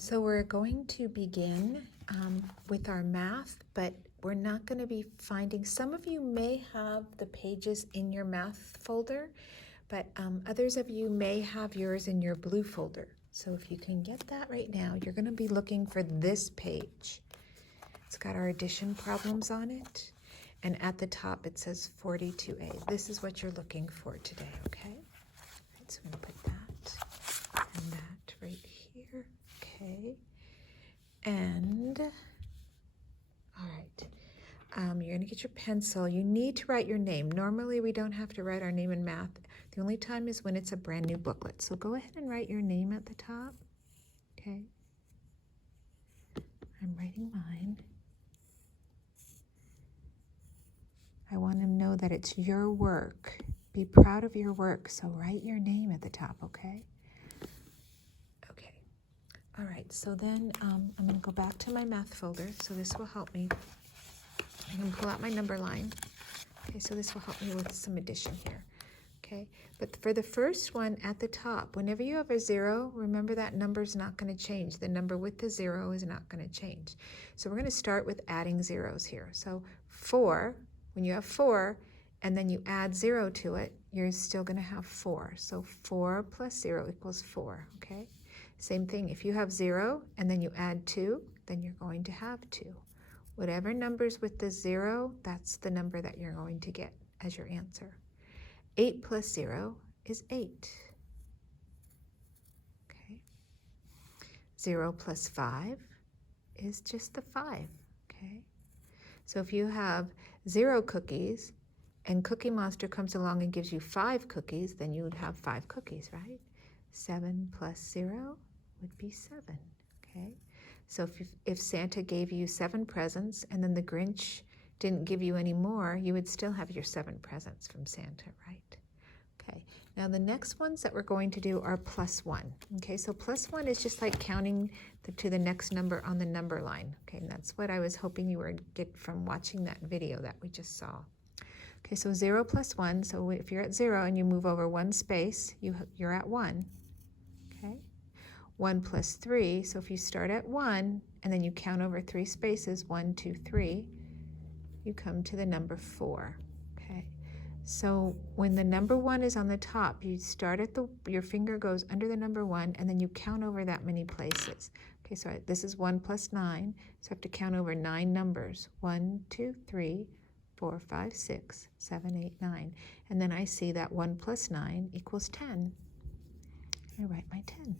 So we're going to begin with our math, but we're not going to be finding, some of you may have the pages in your math folder, but others of you may have yours in your blue folder. So if you can get that right now, you're going to be looking for this page. It's got our addition problems on it, and at the top it says 42A. This is what you're looking for today, okay? All right, so I'm going to put that and that right here. Okay, and all right, you're gonna get your pencil. You need to write your name. Normally we don't have to write our name in math. The only time is when it's a brand new booklet. So go ahead and write your name at the top. Okay, I'm writing mine. I want to know that it's your work. Be proud of your work, so write your name at the top, okay? All right, so then I'm going to go back to my math folder, so this will help me. I can pull out my number line. Okay, so this will help me with some addition here. Okay, but for the first one at the top, whenever you have a 0, remember that number's not going to change. The number with the 0 is not going to change. So we're going to start with adding zeros here. So 4, when you have 4, and then you add 0 to it, you're still going to have 4. So 4 plus 0 equals 4, okay? Same thing, if you have 0 and then you add 2, then you're going to have 2. Whatever number's with the 0, that's the number that you're going to get as your answer. 8 plus 0 is 8. Okay. 0 plus 5 is just the 5. Okay. So if you have 0 cookies and Cookie Monster comes along and gives you 5 cookies, then you would have 5 cookies, right? 7 plus 0 would be 7, okay? So if Santa gave you 7 presents and then the Grinch didn't give you any more, you would still have your 7 presents from Santa, right? Okay, now the next ones that we're going to do are plus 1, okay? So plus 1 is just like counting to the next number on the number line, okay? And that's what I was hoping you would get from watching that video that we just saw. Okay, so 0 plus 1, so if you're at 0 and you move over 1 space, you're at 1, okay? 1 plus 3, so if you start at 1 and then you count over 3 spaces, 1, 2, 3, you come to the number 4, okay? So when the number 1 is on the top, you start at your finger goes under the number 1 and then you count over that many places. Okay, so this is 1 plus 9, so I have to count over 9 numbers. 1, 2, 3, 4, 5, 6, 7, 8, 9. And then I see that 1 plus 9 equals 10. I write my 10.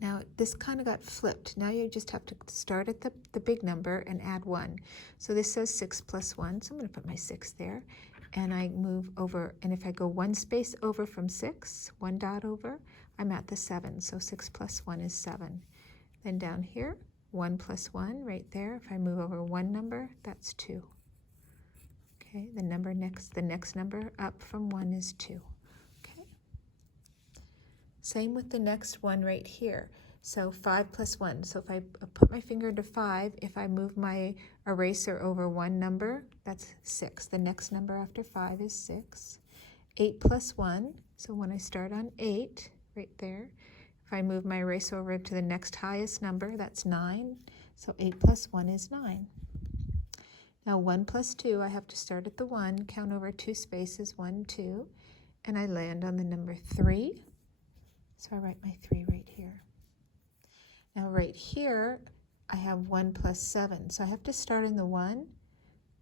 Now this kind of got flipped. Now you just have to start at the big number and add 1. So this says 6 plus 1, so I'm going to put my 6 there. And I move over, and if I go 1 space over from 6, 1 dot over, I'm at the 7. So 6 plus 1 is 7. Then down here, 1 plus 1 right there. If I move over 1 number, that's 2. Okay, the next number up from 1 is 2. Same with the next one right here. So 5 plus 1. So if I put my finger to 5, if I move my eraser over 1 number, that's 6. The next number after 5 is 6. 8 plus 1. So when I start on 8, right there, if I move my eraser over to the next highest number, that's 9. So 8 plus 1 is 9. Now 1 plus 2, I have to start at the 1, count over 2 spaces, 1, 2, and I land on the number 3. So I write my 3 right here. Now right here, I have 1 plus 7. So I have to start in the 1,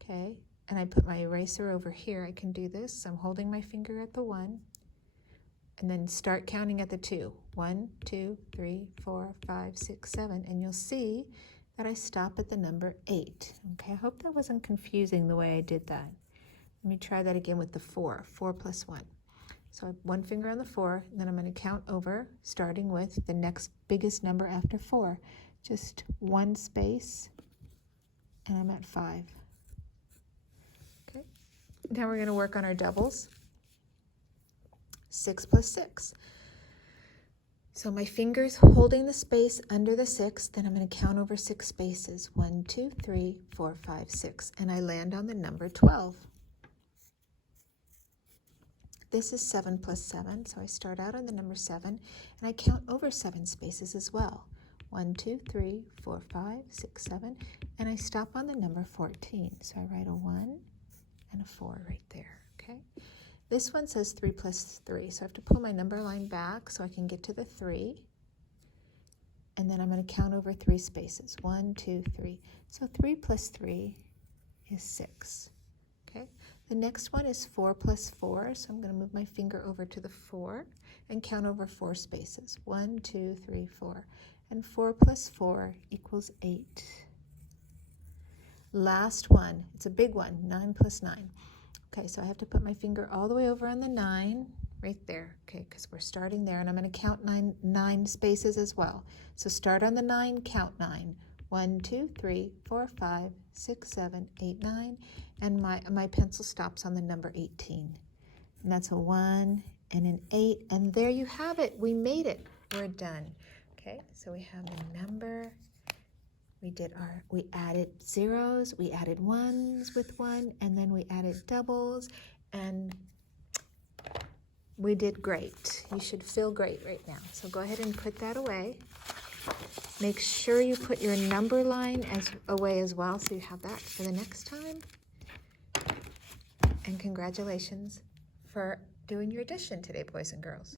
okay? And I put my eraser over here. I can do this. I'm holding my finger at the 1. And then start counting at the 2. 1, 2, 3, 4, 5, 6, 7. And you'll see that I stop at the number 8. Okay, I hope that wasn't confusing the way I did that. Let me try that again with the 4. 4 plus 1. So I have 1 finger on the 4, and then I'm going to count over, starting with the next biggest number after 4. Just 1 space, and I'm at 5. Okay, now we're going to work on our doubles. 6 plus 6. So my finger's holding the space under the 6, then I'm going to count over 6 spaces. 1, 2, 3, 4, 5, 6, and I land on the number 12. this is 7 plus 7, so I start out on the number 7, and I count over 7 spaces as well. 1, 2, 3, 4, 5, 6, 7, and I stop on the number 14. So I write a 1 and a 4 right there, okay? This one says 3 plus 3, so I have to pull my number line back so I can get to the 3. And then I'm going to count over 3 spaces. 1, 2, 3. So 3 plus 3 is 6. Okay. The next one is 4 plus 4. So I'm going to move my finger over to the 4 and count over 4 spaces. 1, 2, 3, 4. And 4 plus 4 equals 8. Last one. It's a big one. 9 plus 9. Okay, so I have to put my finger all the way over on the 9. Right there, okay, because we're starting there, and I'm going to count nine spaces as well. So start on the 9, count 9. 1, 2, 3, 4, 5, 6, 7, 8, 9, and my pencil stops on the number 18. And that's a 1 and an 8, and there you have it. We made it. We're done. Okay, so we have the number. We added zeros, we added ones with 1, and then we added doubles, and we did great. You should feel great right now. So go ahead and put that away. Make sure you put your number line away as well, so you have that for the next time. And congratulations for doing your addition today, boys and girls.